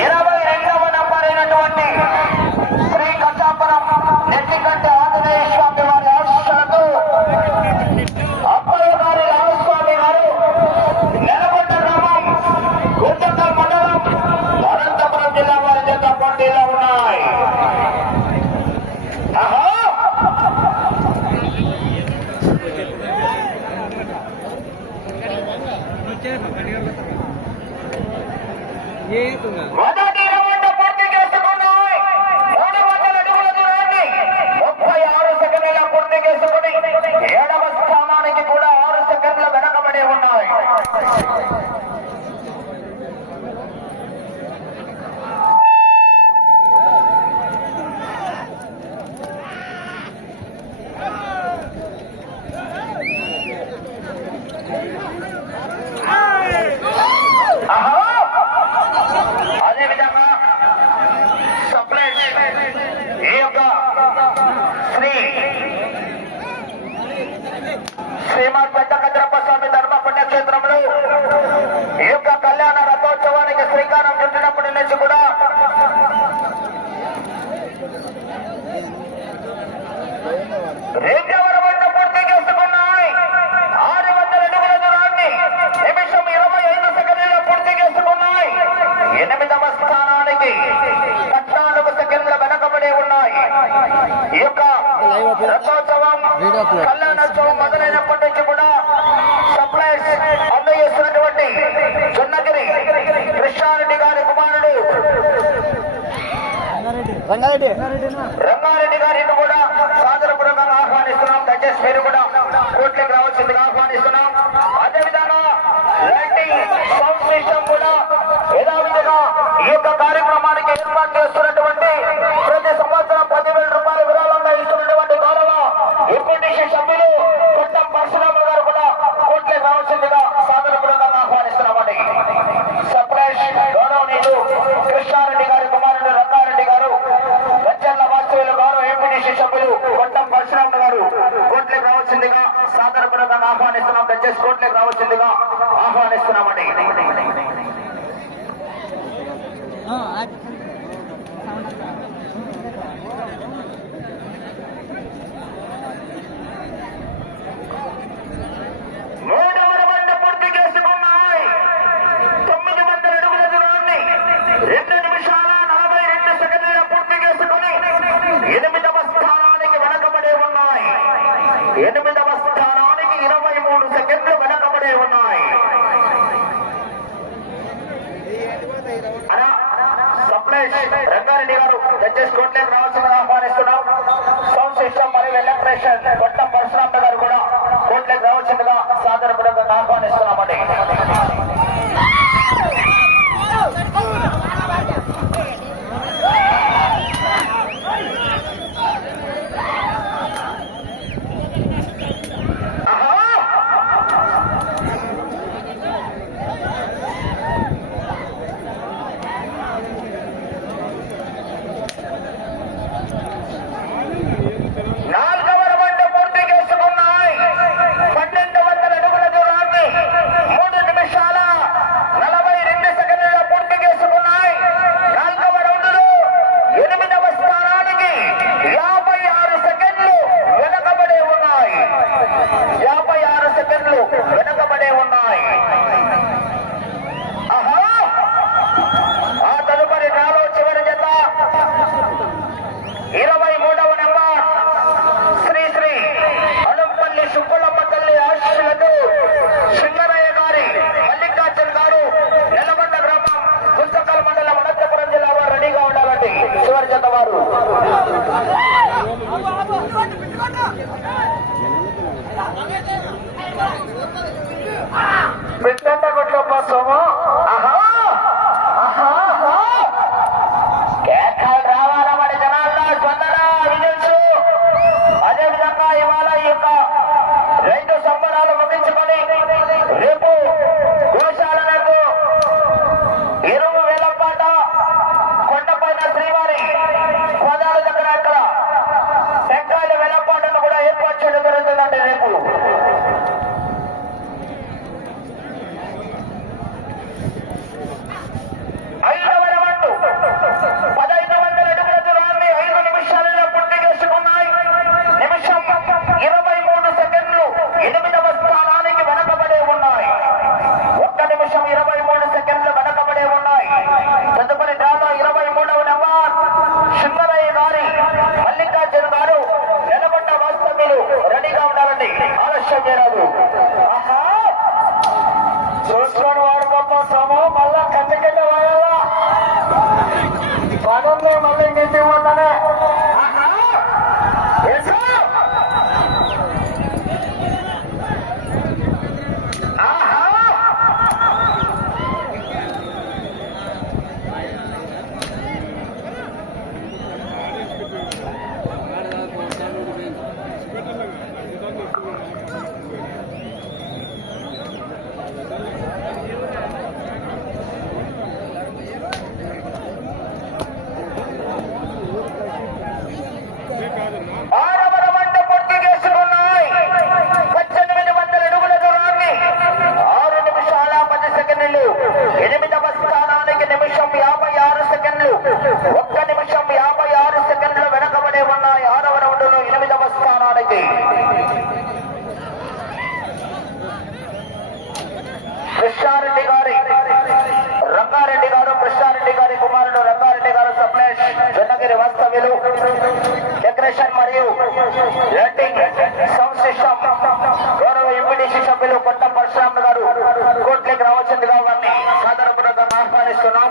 ఇరవై రెండవ నంబర్ అయినటువంటి శ్రీ కచ్చాపురం నెట్టికంటి ఆంజనేయ స్వామి వారి ఆశీస్సులతో అప్పయ్య గారి రామస్వామి గారు నెలకొండ గ్రామం గుంతకల్ మండలం అనంతపురం జిల్లా వారి జత పోటీలో ఉన్నాయి ఆహా! మొదటి రౌండ్ పూర్తి చేసుకున్నాయి మూడు వందల అడుగుల దూరాన్ని ముప్పై ఆరు సెకండ్ల పూర్తి చేసుకుని ఏడవ స్థానానికి కూడా ఆరు సెకండ్ల వెనకబడి ఉన్నాయి ఆహా! అదేవిధంగా సపరేట్ ఈ యొక్క శ్రీ శ్రీమాన్ పెద్ద కద్రప్ప స్వామి ధర్మ పుణ్యక్షేత్రంలో ఈ యొక్క కళ్యాణ రథోత్సవానికి శ్రీకారం చుట్టినప్పటి నుంచి కూడా రెండవ రౌండ్ పూర్తి చేసుకున్నాయి ఆరు వందల అడుగుల దూరాన్ని నిమిషం ఇరవై ఐదు సెకండ్లలో పూర్తి చేసుకున్నాయి ఎనిమిదవ స్థానానికి పద్నాలుగు సెకండ్ల వెనకబడి ఉన్నాయి ఈ యొక్క రథోత్సవం కళ్యాణోత్సవం మొదలైనప్పటి నుంచి కూడా సప్లైస్ అందజేస్తున్నటువంటి చున్నగిరి కృష్ణారెడ్డి గారి కుమారుడు రంగారెడ్డి. రంగారెడ్డి గారిని కూడా సాదరపూర్వకంగా ఆహ్వానిస్తున్నాం. దయచేసి మీరు కూడా కోర్టుకి రావాల్సిందిగా ఆహ్వానిస్తున్నాం. అదేవిధంగా లైటింగ్ సౌండ్ సిస్టమ్ కూడా యథావిధిగా ఈ యొక్క కార్యక్రమానికి ఏర్పాటు చేస్తున్నటువంటి సభ్యులు కొత్త పరశురామ గారు కూడా కోట్లే కావాల్సిందిగా సాధన బృందాన్ని ఆహ్వానిస్తున్నామండి. సప్లైస్ గౌరవనీయులు కృష్ణారెడ్డి గారి కుమారుడు రంగారెడ్డి గారు వెచ్చల్ల వాస్తవ్యులు గారు ఏపీడీసీ సభ్యులు కొట్టం పరశురామ గారు కోర్టులకు రావాల్సిందిగా బృందాన్ని ఆహ్వానిస్తున్నాం. దయచేసి కోర్టులకు రావాల్సిందిగా ఆహ్వానిస్తున్నామండి. మూడవ రెండు నిమిషాల నలభై రెండు సెకండ్ల పూర్తి చేసుకుని ఎనిమిదవ స్థానానికి వెనకబడే ఉన్నాయి. ఎనిమిదవ స్థానానికి ఇరవై మూడు సెకండ్లు వెనకబడే ఉన్నాయి. రంగారెడ్డి గారు జడ్జెస్ కోట్లేకి రావాల్సిన ఆహ్వానిస్తున్నాం. సౌండ్ సిస్టమ్ మరియు ఎలక్ట్రీషియన్ కొట్ట పరశురామ గారు కూడా కోట్లేకి రావాల్సిందిగా సాధారణ ఆహ్వానిస్తున్నామండి. రేపు గోశాలకు ఇరువు వేల పాట కొండపైన శ్రీవారి పదాల దగ్గర అక్కడ వెలపాటను కూడా ఏర్పాటు చేయడం జరుగుతుందండి రేపు ఐదవ రౌండ్ పదహైదు వందల అడుగుల దూరాన్ని ఐదు నిమిషాలలో పూర్తి చేసుకున్నాయి నిమిషం ఇరవై మూడు సెకండ్లు ఎనిమిదవ స్థానానికి వెనకబడే ఉన్నాయి ఒక్క నిమిషం ఇరవై మూడు సెకండ్లు వెనకబడే ఉన్నాయి తదుపరి డ్రాలో ఇరవై మూడవ నెంబర్ సుందరయ్య గారి మల్లికార్జున గారు నెలకొండ వాస్తవ్యులు రెడీగా ఉండాలండి ఆలస్యం చేయరాదు ఆహా చూసుకొని వాడుకోపో సోము మళ్ళా కట్టకెళ్ళ వాడాలా? పనుల్లో మళ్ళీ ఇంటి ఉండనే I గౌరవ సభ్యులు కొట్ట పరశురాములు గారు కోర్టులకు రావాల్సిందిగా వారిని సాధారణ ఆహ్వానిస్తున్నాం.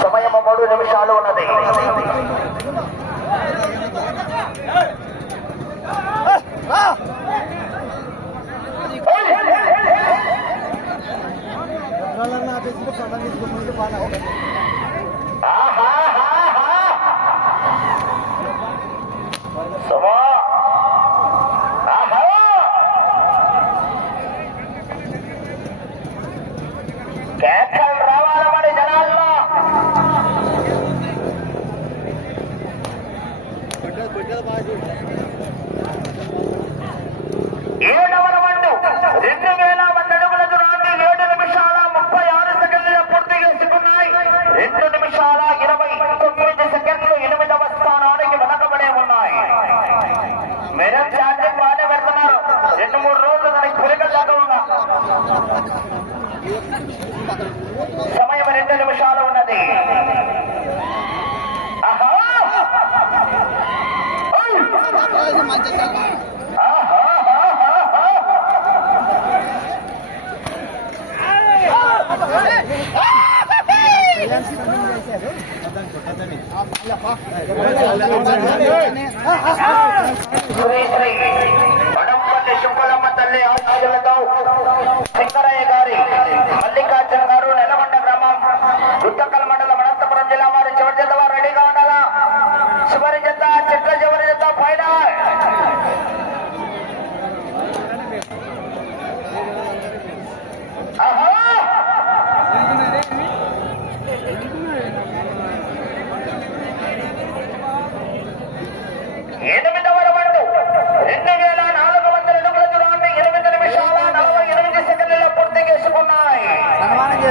సమయం మూడు నిమిషాలు ఉన్నది సమా ఆహా కేకలు రావాలి మరి జనాల్లో ఏడవ రౌండ్ రెండు వేల వంద అడుగుల దూరాన్ని ఏడు నిమిషాల ముప్పై ఆరు సెకండ్ల పూర్తి చేసుకున్నాయి రెండు నిమిషాల ఇరవై తొమ్మిది సెకండ్లు ఎనిమిదవ స్థానానికి వెనకబడే ఉన్నాయి మీరు ఛార్జింగ్ బాగానే పెడుతున్నారు రెండు మూడు రోజులు దానికి పురికలు దాకా ఉన్నా సమయం రెండు నిమిషాలు ఉన్నది ఆహా! ఓయ్! ఆహా! తల్లి ఆశీస్సులతో శంకరయ్య గారి మల్లికార్జున గారు నెలకొండ గ్రామం గుత్తకల్ మండలం అనంతపురం జిల్లా వారి చివరి జత వారు రెడీగా ఉండాలా చివరి జత చిట్ల చివరి జత పైన ఆహా ఎనిమిదవ రౌండ్ రెండు వేల నాలుగు వందల అడుగుల దూరాన్ని ఎనిమిది నిమిషాల నలభై ఎనిమిది సెకండ్లలో పూర్తి చేసుకున్నాయి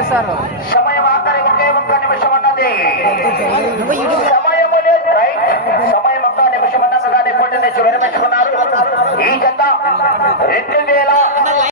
చేశారు. సమయం ఆఖరి ఒకే ఒక్క నిమిషం అన్నది సమయము లేదు రైట్ సమయం ఒక్క నిమిషం అన్నది కానీ పూర్తి విరమించుకున్నారు ఈ జత రెండు వేల